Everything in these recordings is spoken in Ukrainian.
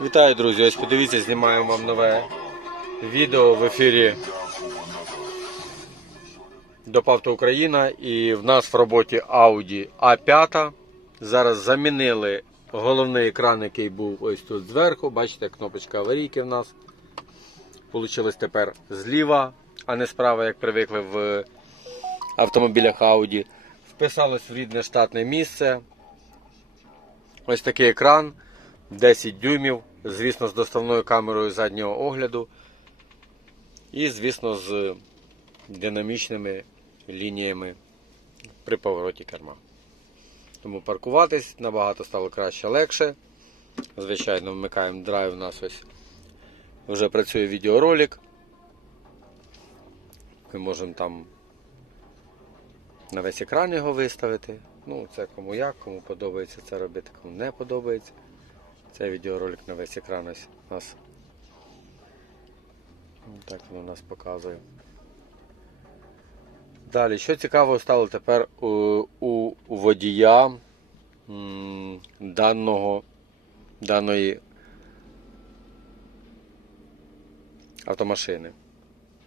Вітаю, друзі! Ось подивіться, знімаємо вам нове відео в ефірі Допавто Україна. І в нас в роботі Audi A5. Зараз замінили головний екран, який був ось тут зверху. Бачите, кнопочка аварійки в нас. Получилось тепер зліва, а не справа, як привикли в автомобілях Audi. Вписалось в рідне штатне місце. Ось такий екран. 10 дюймів, звісно, з доставною камерою заднього огляду. І, звісно, з динамічними лініями при повороті керма. Тому паркуватись набагато стало краще, легше. Звичайно, вмикаємо драйв, у нас ось вже працює відеоролик. Ми можемо там на весь екран його виставити. Ну, це кому як, кому подобається це робити, кому не подобається. Це відеоролик на весь екран ось у нас. Так воно нас показує. Далі, що цікаво стало тепер у, у, у водія даного, даної автомашини.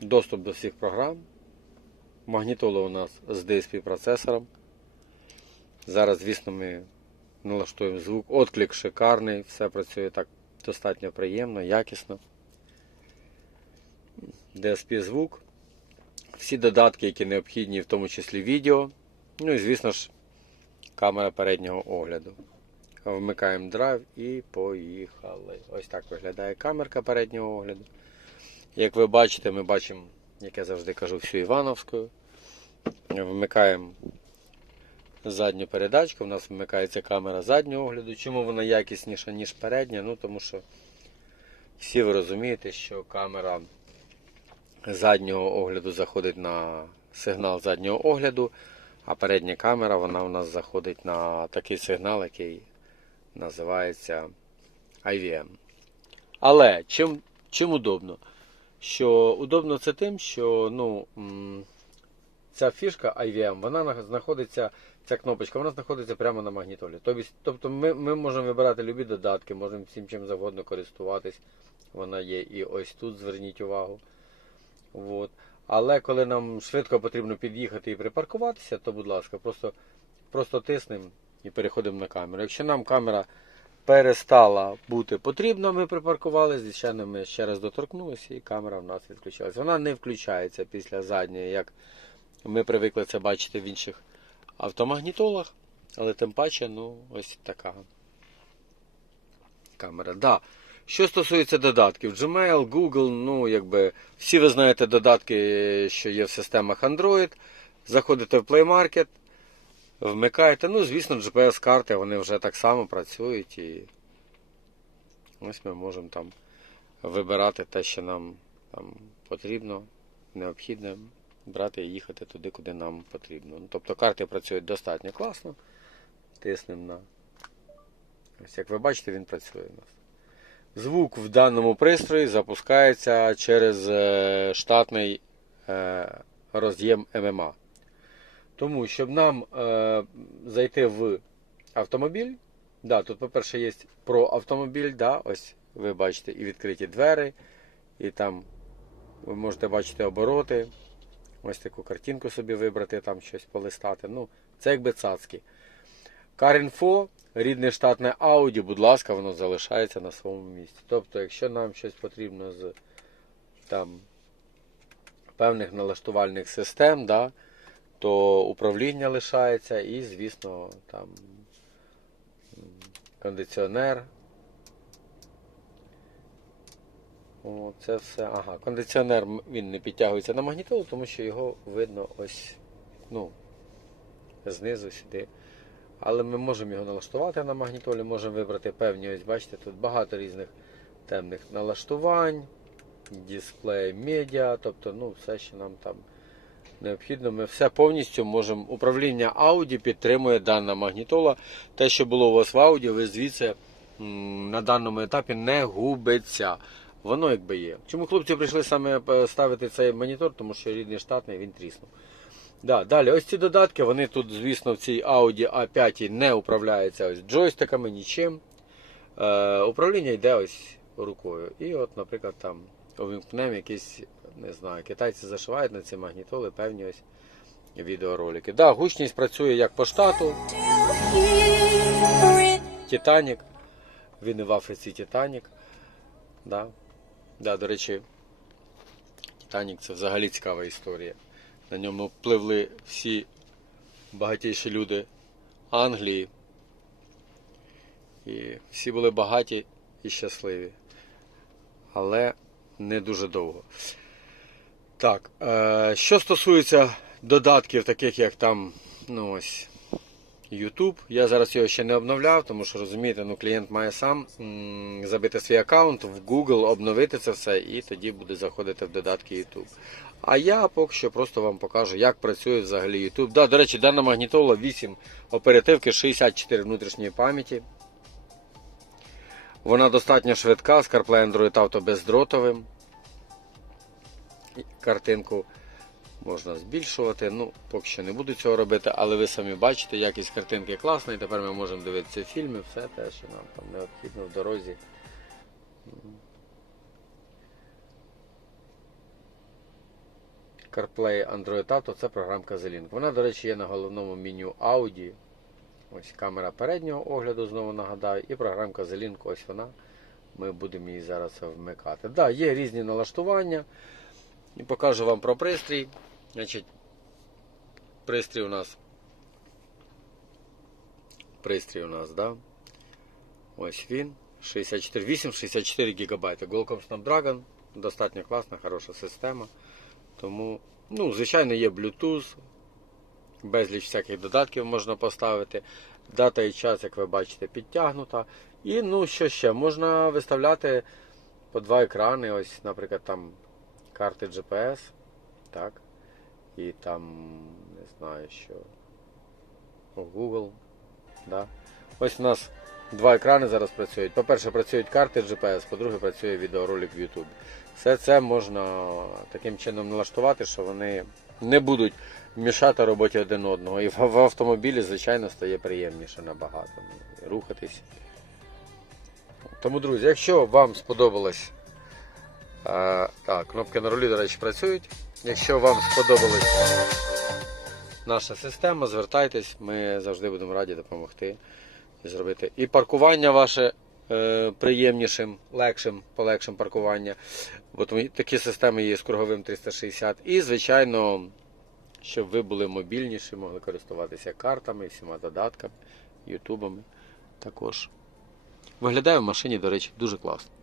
Доступ до всіх програм. Магнітола у нас з DSP процесором. Зараз, звісно, ми налаштуємо звук. Отклик шикарний, все працює так достатньо приємно, якісно. DSP звук. Всі додатки, які необхідні, в тому числі відео. Ну і, звісно ж, камера переднього огляду. Вмикаємо драйв і поїхали. Ось так виглядає камерка переднього огляду. Як ви бачите, ми бачимо, як я завжди кажу, всю Івановську. Вмикаємо задню передачку. У нас вмикається камера заднього огляду. Чому вона якісніша, ніж передня? Ну, тому що всі ви розумієте, що камера заднього огляду заходить на сигнал заднього огляду, а передня камера вона у нас заходить на такий сигнал, який називається IVM. Але чим, чим удобно? Що удобно це тим, що ну, ця фішка IVM, вона знаходиться, ця кнопочка, вона знаходиться прямо на магнітолі. Тобто, ми, ми можемо вибирати любі додатки, можемо всім чим завгодно користуватись. Вона є і ось тут, зверніть увагу. От. Але коли нам швидко потрібно під'їхати і припаркуватися, то, будь ласка, просто, просто тиснемо і переходимо на камеру. Якщо нам камера перестала бути потрібна, ми припаркувалися, звичайно, ми ще раз доторкнулися і камера в нас відключилася. Вона не включається після задньої, як ми привикли це бачити в інших автомагнітолах, але тим паче, ну, ось така камера. Да. Що стосується додатків, Gmail, Google, ну якби всі ви знаєте додатки, що є в системах Android. Заходите в Play Market, вмикаєте. Ну, звісно, GPS-карти вони вже так само працюють і ось ми можемо там вибирати те, що нам там потрібно, необхідне, брати і їхати туди, куди нам потрібно. Ну, тобто карти працюють достатньо класно. Тиснемо на. Ось як ви бачите, він працює у нас. Звук в даному пристрої запускається через е, штатний е, роз'єм ММА. Тому, щоб нам е, зайти в автомобіль, да, тут, по-перше, є про автомобіль, да, ось ви бачите і відкриті двері, і там ви можете бачити обороти. Ось таку картинку собі вибрати, там щось полистати. Ну, це якби цацки. Car-Info, рідне штатне Audi, будь ласка, воно залишається на своєму місці. Тобто, якщо нам щось потрібно з там, певних налаштувальних систем, да, то управління лишається і, звісно, там кондиціонер. О, це все. Ага, кондиціонер він не підтягується на магнітолу, тому що його видно ось ну, знизу сюди. Але ми можемо його налаштувати на магнітолі, можемо вибрати певні, ось бачите, тут багато різних темних налаштувань, дисплей медіа, тобто ну, все, що нам там необхідно. Ми все повністю можемо. Управління Audi підтримує дана магнітола. Те, що було у вас в Audi, ви звідси на даному етапі не губиться. Воно якби є. Чому хлопці прийшли саме е, ставити цей монітор, тому що рідний штатний він тріснув. Да, далі, ось ці додатки, вони тут, звісно, в цій Audi A5 не управляються ось джойстиками, нічим. Е, управління йде ось рукою. І от, наприклад, там увімкнемо якісь, не знаю, китайці зашивають на ці магнітоли певні ось відеоролики. Да, гучність працює як по штату. Титанік. Він і в Африці Титанік. Да. Да, до речі, Титанік це взагалі цікава історія. На ньому пливли всі багатіші люди Англії. І всі були багаті і щасливі. Але не дуже довго. Так, е, що стосується додатків, таких як там, ну ось, YouTube, я зараз його ще не обновляв, тому що розумієте, ну клієнт має сам забити свій аккаунт в Google, обновити це все і тоді буде заходити в додатки YouTube. А я поки що просто вам покажу, як працює взагалі YouTube. Да, до речі, дана магнітола 8 оперативки, 64 внутрішньої пам'яті. Вона достатньо швидка, з CarPlay Android Auto бездротовим. Картинку можна збільшувати. Ну, поки що не буду цього робити, але ви самі бачите, якість картинки класна, і тепер ми можемо дивитися фільми, все те, що нам там необхідно в дорозі. CarPlay Android Auto це програмка The-Link. Вона, до речі, є на головному меню Audi. Ось камера переднього огляду, знову нагадаю, і програмка The-Link, ось вона. Ми будемо її зараз вмикати. Так, да, є різні налаштування. І покажу вам про пристрій. Значить, пристрій у нас. Пристрій у нас, да? Ось він. 64, 8, 64 гігабайти. Qualcomm Snapdragon. Достатньо класна, хороша система. Тому, ну, звичайно, є Bluetooth. Безліч всяких додатків можна поставити. Дата і час, як ви бачите, підтягнута. І ну що ще? Можна виставляти по два екрани. Ось, наприклад, там карти GPS. Так. І там, не знаю що. Google. Да. Ось у нас два екрани зараз працюють. По-перше, працюють карти GPS, по-друге, працює відеоролик в YouTube. Все це можна таким чином налаштувати, що вони не будуть мішати роботі один одного. І в, автомобілі, звичайно, стає приємніше набагато. ну, Рухатись. Тому, друзі, якщо вам сподобалось. е, так, кнопки на рулі, до речі, працюють. Якщо вам сподобалась наша система, звертайтесь, ми завжди будемо раді допомогти і зробити і паркування ваше е, приємнішим, легшим, полегшим паркування. Бо такі системи є з круговим 360. І, звичайно, щоб ви були мобільніші, могли користуватися картами, всіма додатками, ютубами також. Виглядає в машині, до речі, дуже класно.